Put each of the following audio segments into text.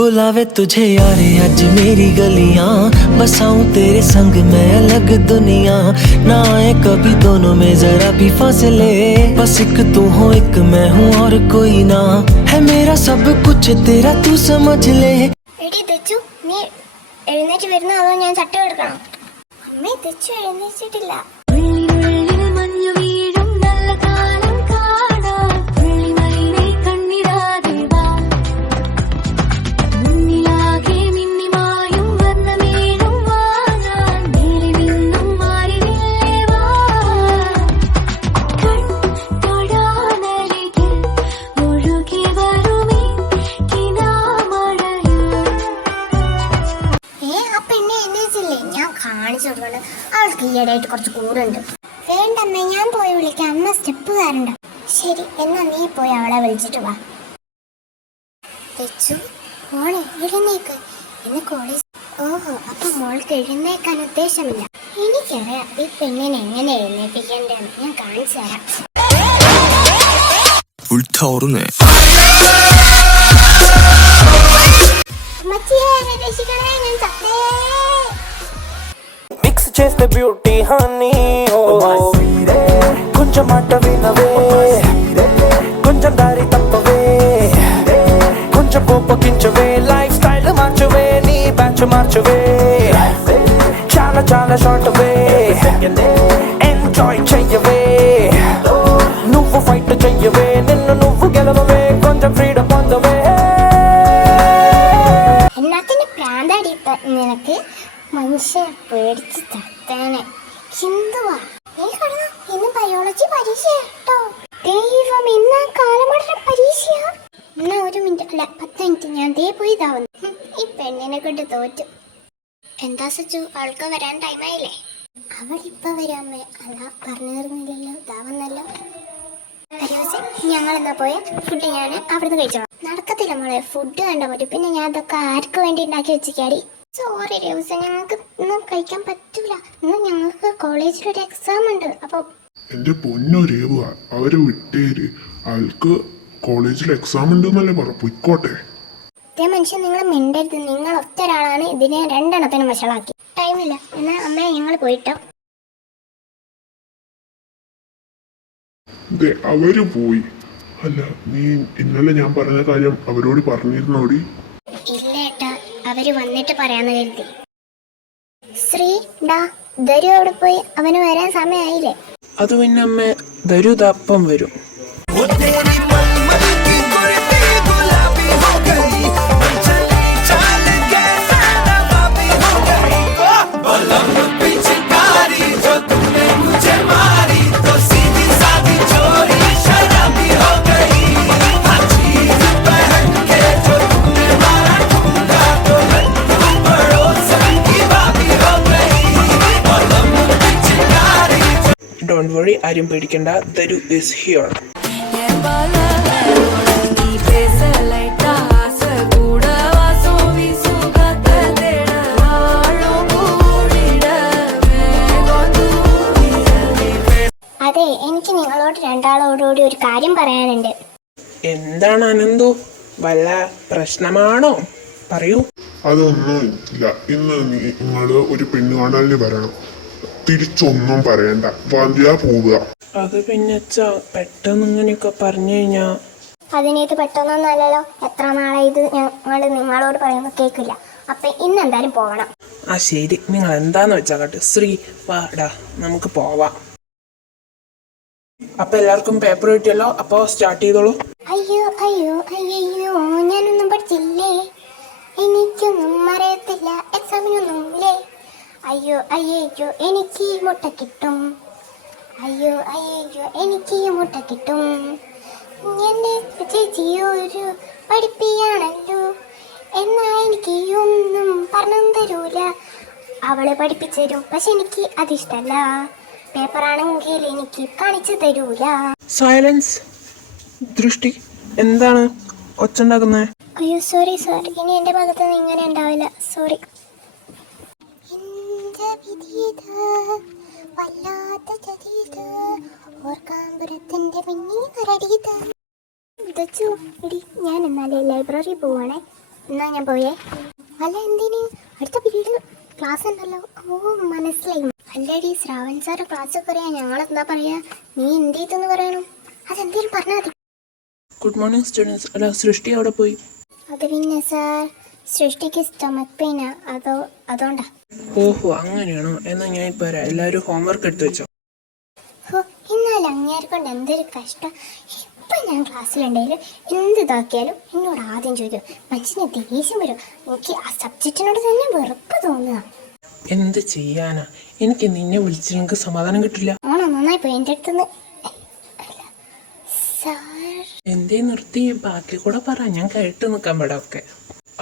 बुलावे तुझे यारे आज मेरी गलियां, बसाऊं तेरे संग मैं अलग दुनिया। ना आए कभी दोनों में जरा भी फासले, बस एक तू हो एक मैं हूँ और कोई ना। है मेरा सब कुछ तेरा तू समझ ले। എടി തെച്ചു, നീ എഴുന്നേറ്റ് വരുന്ന അതോ ഞാൻ ചട്ട എടുക്കണം? അമ്മേ, തെച്ചു എഴുന്നേറ്റിട്ടില്ല. അവൾക്ക് ഈയിടെയായിട്ട് കുറച്ച് കൂടുണ്ട്. വേണ്ടമ്മേ, ഞാൻ പോയി വിളിക്കാം. അമ്മ സ്റ്റെപ്പ് കയറണ്ട. ശരി, എന്നാ നീ പോയി അവളെ വിളിച്ചിട്ട് വാ. തെച്ചു മോളെ, എഴുന്നേക്ക്. ഇന്ന് കോളേജ്. ഓഹോ, അപ്പൊ മോൾക്ക് എഴുന്നേക്കാൻ ഉദ്ദേശമില്ല. എനിക്കറിയാം ഈ പെണ്ണിനെ എങ്ങനെ എഴുന്നേൽപ്പിക്കേണ്ടതെന്ന്. ഞാൻ കാണിച്ചു തരാം. చేస్తే బ్యూటీ హనీ కొంచెం మాట వినవే, కొంచెం దారి తప్పవే, కొంచెం కోపగించవే, లైఫ్ స్టైల్ మార్చవే, నీ బ్యాచ్ మార్చవే, చాలా చాలా షార్ట్ వే, ఎంజాయ్ చెయ్యవే, నువ్వు ఫైట్ చెయ్యవే, నిన్ను నువ్వు గెలవవే, కొంచెం ఫ్రీడమ్ పొందవే. എന്നാത്തിന് പ്രാന്താടി നിനക്ക്? മനുഷ്യ പേടിച്ച് തട്ടാനെ ഹിന്ദുവാ. ഇന്ന് ബയോളജി പരീക്ഷ കേട്ടോ. ദൈവം, ഇന്ന് കാലമട പരീക്ഷയാ. എന്നാ ഒരു മിനിറ്റ് അല്ല 10 മിനിറ്റ് ഞാൻ ദേ പോയി ഇതാവുന്നു. ഈ പെണ്ണിനെ കൊണ്ട് തോറ്റു. എന്താ സച്ചു, അവൾക്ക് വരാൻ ടൈമായില്ലേ? അവൾ ഇപ്പൊ വരാമേ. അല്ല പറഞ്ഞു തീർന്നില്ലല്ലോ, ഇതാവുന്നല്ലോ. ഞങ്ങളെന്നാ പോയ ഫുഡ് ഞാൻ അവിടുന്ന് കഴിച്ചോളാം. നടക്കത്തില്ല മോളെ, ഫുഡ് കണ്ട പറ്റും. പിന്നെ ഞാൻ അതൊക്കെ ആർക്ക് വേണ്ടി ഉണ്ടാക്കി വെച്ചിക്കാടി. സോറി രൂസ, ഞങ്ങൾക്ക് ഇന്ന് കഴിക്കാൻ പറ്റൂല. ഇന്ന് ഞങ്ങൾക്ക് കോളേജിലൊരു എക്സാം ഉണ്ട്. അപ്പൊ എന്റെ പൊന്നോ രേവ, അവരെ വിട്ടേര്. ആൾക്ക് കോളേജിൽ എക്സാം ഉണ്ടെന്നല്ലേ പറ, പൊയ്ക്കോട്ടെ. ഇതേ മനുഷ്യൻ, നിങ്ങൾ മിണ്ടരുത്. നിങ്ങൾ ഒറ്റ ഒരാളാണ് ഇതിനെ രണ്ടെണ്ണത്തിനും വഷളാക്കി. ടൈമില്ല. എന്നാ അമ്മ ഞങ്ങൾ പോയിട്ടോ. അവര് പോയി. അല്ല, നീ ഇന്നലെ ഞാൻ പറഞ്ഞ കാര്യം അവരോട് പറഞ്ഞിരുന്നോടി? ഇല്ല ഏട്ടാ, അവര് വന്നിട്ട് പറയാന്ന് കരുതി. ശ്രീ ഡാ, ധരു അവിടെ പോയി? അവന് വരാൻ സമയമായില്ലേ? അത് പിന്നെ അമ്മ, ധരു അപ്പം വരും. Don't worry, ആരും പേടിക്കണ്ട. ധരു is here. അതെ, എനിക്ക് നിങ്ങളോട് രണ്ടാളോടുകൂടി ഒരു കാര്യം പറയാനുണ്ട്. എന്താണ് അനന്തു, വല്ല പ്രശ്നമാണോ? പറയൂ. അതൊന്നും ഇല്ല. ഇന്ന് നിങ്ങള് ഒരു പെണ്ണ് കാണാൻ വരണം. തിരിച്ചൊന്നും പറയണ്ട, വന്ധ്യാ പോവുക. അത് പിന്നെ പെട്ടെന്ന് ഇങ്ങനെയൊക്കെ പറഞ്ഞു കഴിഞ്ഞാ. അതിനേത് പെട്ടെന്നൊന്നല്ലല്ലോ. എത്ര നാളെ ഇത് ഞങ്ങൾ നിങ്ങളോട് പറയുമ്പോൾ കേൾക്കില്ല. അപ്പൊ ഇന്ന് എന്തായാലും പോകണം. ആ ശരി, നിങ്ങൾ എന്താന്ന് വെച്ചാ കേട്ടോ. ശ്രീ വാടാ, നമുക്ക് പോവാം. അപ്പൊ എല്ലാവർക്കും പേപ്പർ കിട്ടിയല്ലോ, അപ്പൊ സ്റ്റാർട്ട് ചെയ്തോളൂ. അയ്യോ അയ്യോ അയ്യോ, ഞാനൊന്നും പഠിച്ചില്ലേ, എനിക്കൊന്നും അറിയത്തില്ല, എക്സാമിനൊന്നുമില്ലേ. അയ്യോ അയ്യോ, എനിക്ക് മുട്ട കിട്ടും. അയ്യോ അയ്യോ, എനിക്ക് മുട്ട കിട്ടും. എന്റെ ചേച്ചി ഒരു പഠിപ്പിയാണല്ലോ, എന്നാ എനിക്ക് ഒന്നും പറഞ്ഞു തരൂല. അവള് പഠിപ്പിച്ചു തരും, പക്ഷെ എനിക്ക് അതിഷ്ടല്ല. പേപ്പറാണെങ്കിൽ എനിക്ക് കാണിച്ചു തരൂല. സൈലൻസ്. ദൃഷ്ടി, എന്താണ് ഒച്ചുണ്ടാക്കുന്നത്? അയ്യോ സോറി സാർ, ഇനി എന്റെ ഭാഗത്ത് നിന്ന് ഇങ്ങനെ ഉണ്ടാവില്ല. സോറി. ഞാൻ എന്നാലേ ലൈബ്രറി പോവാണേ. എന്നാ ഞാൻ പോയേ. അല്ല എന്തിന്? അടുത്ത പീരീഡ് ക്ലാസ് ഉണ്ടല്ലോ. ഓ മനസ്സിലായി. അല്ലടി ശ്രാവൺ സാറ് ക്ലാസ് പറയാ, ഞങ്ങളെന്താ പറയാ? നീ എന്ത് ചെയ്തെന്ന് പറയണം? അതെന്തേലും പറഞ്ഞാൽ മതി. Good morning students. അല്ല, സൃഷ്ടി അവിടെ പോയി. അത് പിന്നെ സാർ, സൃഷ്ടിക്ക് സ്റ്റൊമക് പെയിനാ, അതുകൊണ്ടാ. ഓഹോ, അങ്ങനെയാണോ? എന്നാ ഞാൻ ഇപ്പൊ വരാം. എല്ലാവരും ഹോംവർക്ക് എടുത്തു വെച്ചോ. ഹോ, എന്നാൽ അങ്ങേർക്കൊണ്ട് എന്തൊരു കഷ്ടം. ഇപ്പം ഞാൻ ക്ലാസ്സിലുണ്ടെങ്കിലും എന്ത് ഇതാക്കിയാലും എന്നോട് ആദ്യം ചോദിക്കും. മനുഷ്യന് ദേഷ്യം വരും. എനിക്ക് ആ സബ്ജക്റ്റിനോട് തന്നെ വെറുപ്പ് തോന്നുക. എന്ത് ചെയ്യാനാ? എനിക്ക് നിന്നെ വിളിച്ചില്ലെങ്കിൽ സമാധാനം കിട്ടില്ല. ആണോ? നന്നായി പോയി. എൻ്റെ അടുത്തുനിന്ന് സാർ എന്തേ നിർത്തി? ബാക്കി കൂടെ പറ, ഞാൻ കേട്ട് നിൽക്കാൻ പാടാ ഒക്കെ.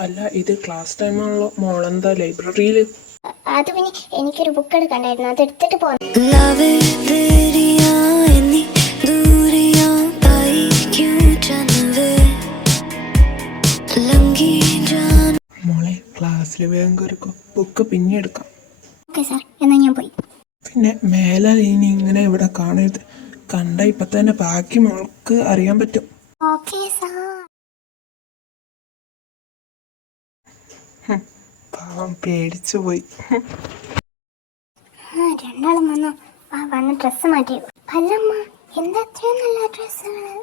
അല്ല, ഇത് ക്ലാസ് ടൈമാണല്ലോ. മോളെന്താ ലൈബ്രറിയിൽ? അത് പിന്നെ എനിക്കൊരു ബുക്ക് എടുക്കണ്ടായിരുന്നു, അത് എടുത്തിട്ട് പോന്നു. മോളെ, ക്ലാസ്സിൽ വേഗം കയറിക്കോ. ബുക്ക് പിന്നെ എടുക്കാം. ഓക്കെ സാർ, എന്നാൽ ഞാൻ പോയി. പിന്നെ മേലെ ഇനി ഇങ്ങനെ ഇവിടെ കാണരുത്. കണ്ട ഇപ്പൊ തന്നെ ബാക്കി മോൾക്ക് അറിയാൻ പറ്റും. Okay sir. പാവം പേടിച്ചു പോയി. രണ്ടാളും വന്നോ? വന്ന് ഡ്രസ്സ് മാറ്റി. അല്ലമ്മ, എന്താ അത്രയും നല്ല ഡ്രസ്സുകള്?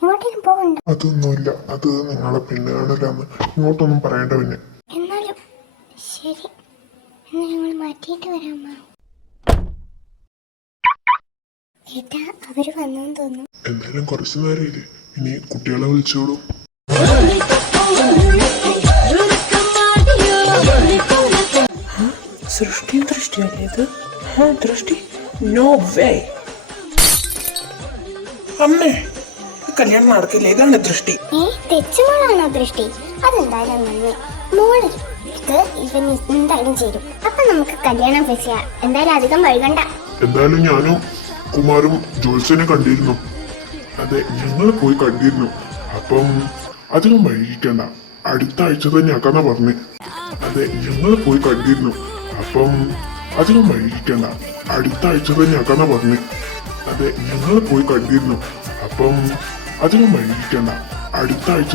ഇങ്ങോട്ടേലും പോകണ്ട. അതൊന്നുമില്ല, അത് നിങ്ങളെ പെണ്ണ് കാണലാന്ന്. ഇങ്ങോട്ടൊന്നും പറയണ്ട പിന്നെ. എന്നാലും ശരി, എന്നാ ഞങ്ങൾ മാറ്റിയിട്ട് വരാമ്മ. ഏട്ടാ, അവര് വന്നെന്ന് തോന്നുന്നു. എന്തായാലും കുറച്ചു നേരം ഇല്ലേ, ഇനി കുട്ടികളെ വിളിച്ചോളൂ. സൃഷ്ടിയും ദൃഷ്ടിയല്ലേ ഇത്? ദൃഷ്ടി? No way. അമ്മേ, കല്യാണം നടക്കില്ല. ഇതാണ് ദൃഷ്ടി. തെച്ചുമോളാണോ ദൃഷ്ടി? അതെന്തായാലും നന്ദി. മോള് ഇത് ഇവൻ എന്തായാലും ചേരും. അപ്പൊ നമുക്ക് കല്യാണം ഫിക്സ് ചെയ്യാം. എന്തായാലും അധികം വൈകണ്ട. എന്തായാലും ഞാനും കുമാരും ജോത്സ്യനെ കണ്ടിരുന്നു. അതെ, ഞങ്ങൾ പോയി കണ്ടിരുന്നു. അപ്പം അതിനും വൈകിക്കണ്ട, അടുത്ത ആഴ്ച തന്നെ ആക്കാന്നാ പറഞ്ഞേ. അതെ, ഞങ്ങൾ പോയി കണ്ടിരുന്നു. അപ്പം അതിനും വൈകിക്കണ്ട, അടുത്ത ആഴ്ച തന്നെ ആക്കാന്നാ പറഞ്ഞേ. അതെ, ഞങ്ങൾ പോയി കണ്ടിരുന്നു. അപ്പം അതിനും വൈകിക്കണ്ട, അടുത്ത ആഴ്ച.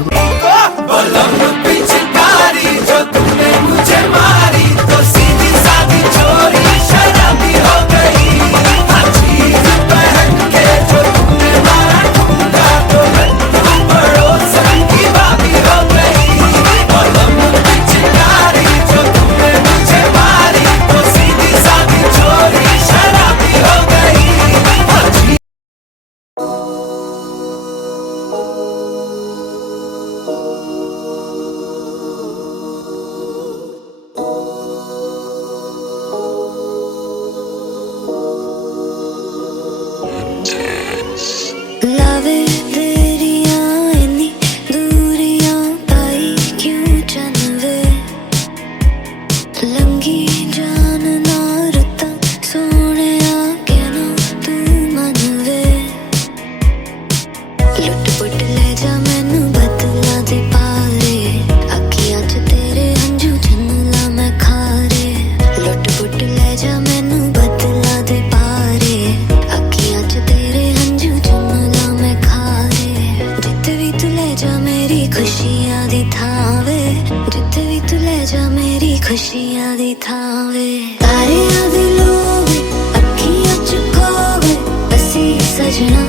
खुशियां दी थावे तारे दिलों अखियां च खोवे असी सजना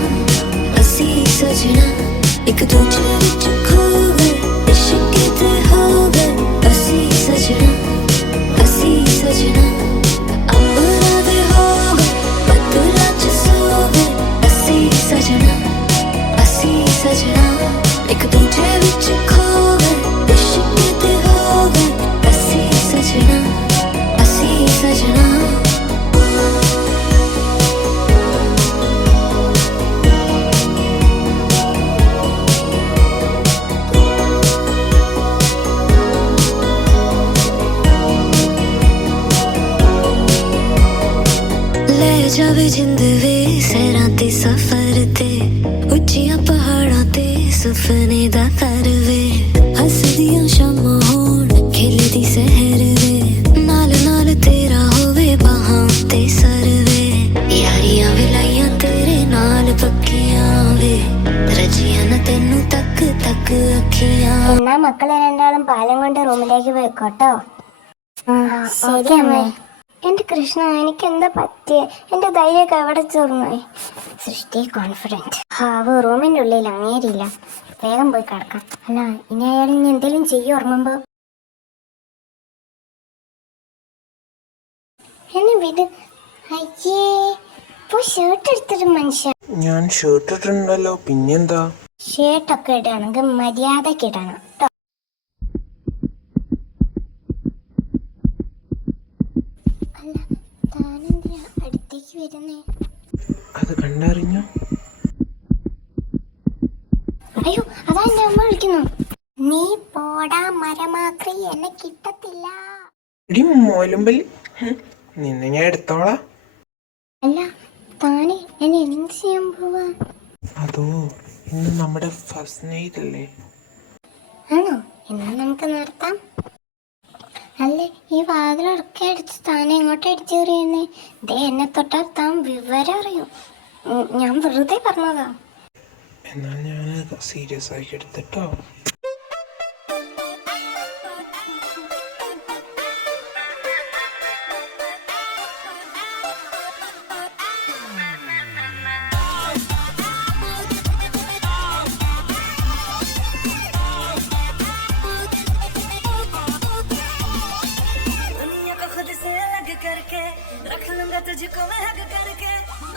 एक दूजे विच खोवे इश्क ते होवे असी सजना अंबरा दे होवे बदला च सोवे असी सजना एक दूजे विच खोवे इश्क ते होवे असी सजना ले जावे जिंद वे सैरां ते सफर ते उच्चियां पहाड़ां ते सुफने दा कर वे हसदियां शामां होण खिलदी सहर वे नाल नाल तेरा होवे बाहां ते सर वे यारियां विलाइयां तेरे नाल पक्कियां वे रजियां ना तैनू तक तक अखियां എന്നാ മക്കളെ രണ്ടാളും പാലം കൊണ്ട് റൂമിലേക്ക് പോയിക്കോട്ടോ. ശരി അമ്മേ. എന്റെ കൃഷ്ണ, എനിക്ക് എന്താ പറ്റിയേ? എന്റെ ധൈര്യമൊക്കെ എവിടെ ചേർന്നായി? സൃഷ്ടി കോൺഫിഡൻറ്റ്. ഹാവ് റൂമിന്റെ ഉള്ളിൽ അങ്ങേരില്ല. വേഗം പോയി കിടക്കാം. അല്ല, ഇനി അയാൾ ഇനി എന്തെങ്കിലും ചെയ്യും ഓർമ്മമ്പോ. എന്നെ വിട്. അയ്യേ, ഇപ്പൊ ഷർട്ട് എടുത്തിട്ട് മനുഷ്യ. ഞാൻ ഷർട്ട് ഇട്ടിട്ടുണ്ടല്ലോ, പിന്നെന്താ? ഷർട്ടൊക്കെ ഇടുകയാണെങ്കിൽ മര്യാദക്ക് ഇടണം ട്ടോ. അല്ല, താനെന്തിനാ അടുത്തേക്ക് വരുന്നേ? അത് കണ്ടറിഞ്ഞു. അയ്യോ, അതാ എന്റെ അമ്മ വിളിക്കുന്നു. നീ പോടാ മരമാക്രി, എന്നെ കിട്ടത്തില്ല. എടി മോലുമ്പലി, നിന്നെ ഞാൻ എടുത്തോളാ. അല്ല, താനെ എന്നെ എന്ത് ചെയ്യാൻ പോവാ? അതോ, ഇന്ന് നമ്മുടെ ഫസ്റ്റ് നൈറ്റ് അല്ലേ? ആണോ? എന്നാ നമുക്ക് നടത്താം. അല്ലേ, ഈ വാതിലൊക്കെ അടിച്ച് താനെ എങ്ങോട്ട് അടിച്ചു കയറിയെന്നേ? ദേ, എന്നെ തൊട്ടാൽ താൻ വിവരം അറിയും. ഞാൻ വെറുതെ പറഞ്ഞതാ. എന്നാൽ ഞാൻ സീരിയസ് ആക്കി എടുത്തിട്ടോ. करके रख लूंगा तुझको मैं हक करके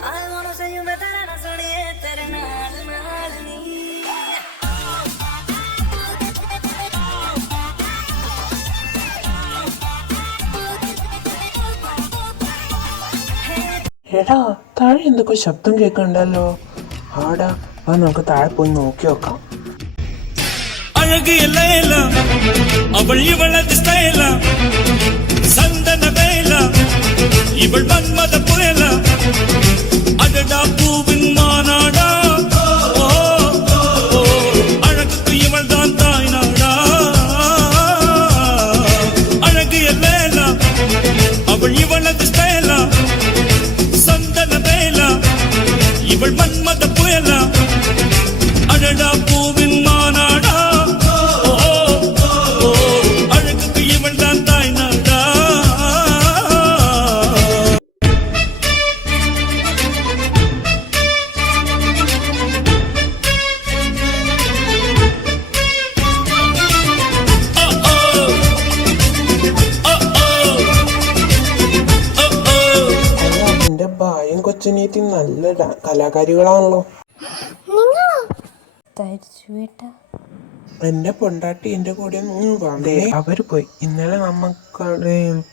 I wanna say you मैं तेरा ना सुनिए तेरे नाल नाल नी എടാ, താഴെ എന്തൊക്കെ ശബ്ദം കേൾക്കണ്ടല്ലോ. ആടാ, വാ നമുക്ക് താഴെ പോയി നോക്കി നോക്കാം. அழகு எல்லையில அவள் இவளது ஸ்டைல சந்தன வேல இவள் மன்மத புயல அடடா பூவின் மாநாடா ஓ, ஓ, அழகுக்கு இவள் தான் தாய் நாடா அழகு எல்லையில அவள் இவளது ஸ்டைல சந்தன வேல இவள் மன்மத புயல அடடா பூவின் மாநாடா എന്റെ ഭായും കൊച്ചനീത്തി നല്ല കലാകാരികളാണല്ലോ. എന്റെ പൊണ്ടാട്ടി എന്റെ കൂടെ വന്നേ. അവര് പോയി. ഇന്നലെ നമുക്ക്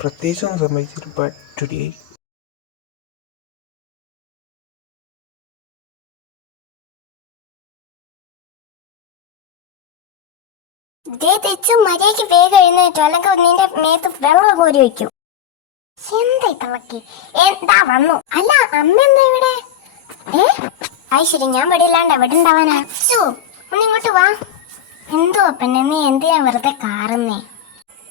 പ്രത്യേകിച്ചൊന്നും സംഭവിച്ചില്ല. ബട്ട് ടുഡേ മര്യാദക്ക് വേഗം എഴുന്നേറ്റോ, അല്ലെങ്കിൽ നിന്റെ മേത്ത് വെള്ളം കോരി വയ്ക്കും. എന്താ തിളക്കി? എന്താ വന്നു? അല്ല, അമ്മ എന്താ ഇവിടെ? അത് ശരി, ഞാൻ ഇവിടെ ഇല്ലാണ്ട് എവിടെ ഉണ്ടാവാനാ? ഒന്നിങ്ങോട്ട് വാ. എന്തോ പിന്നെ നീ എന്തിനാ വെറുതെ കാറുന്നേ?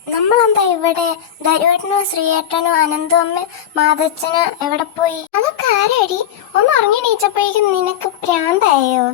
നമ്മളെന്താ ഇവിടെ? ധരുവേട്ടനും ശ്രീയേട്ടനും അനന്തും അമ്മ മാതച്ചന് എവിടെ പോയി? അതൊക്കെ ആരാടി? ഒന്ന് ഉറങ്ങി നീച്ചപ്പോഴേക്കും നിനക്ക് പ്രാന്തായോ?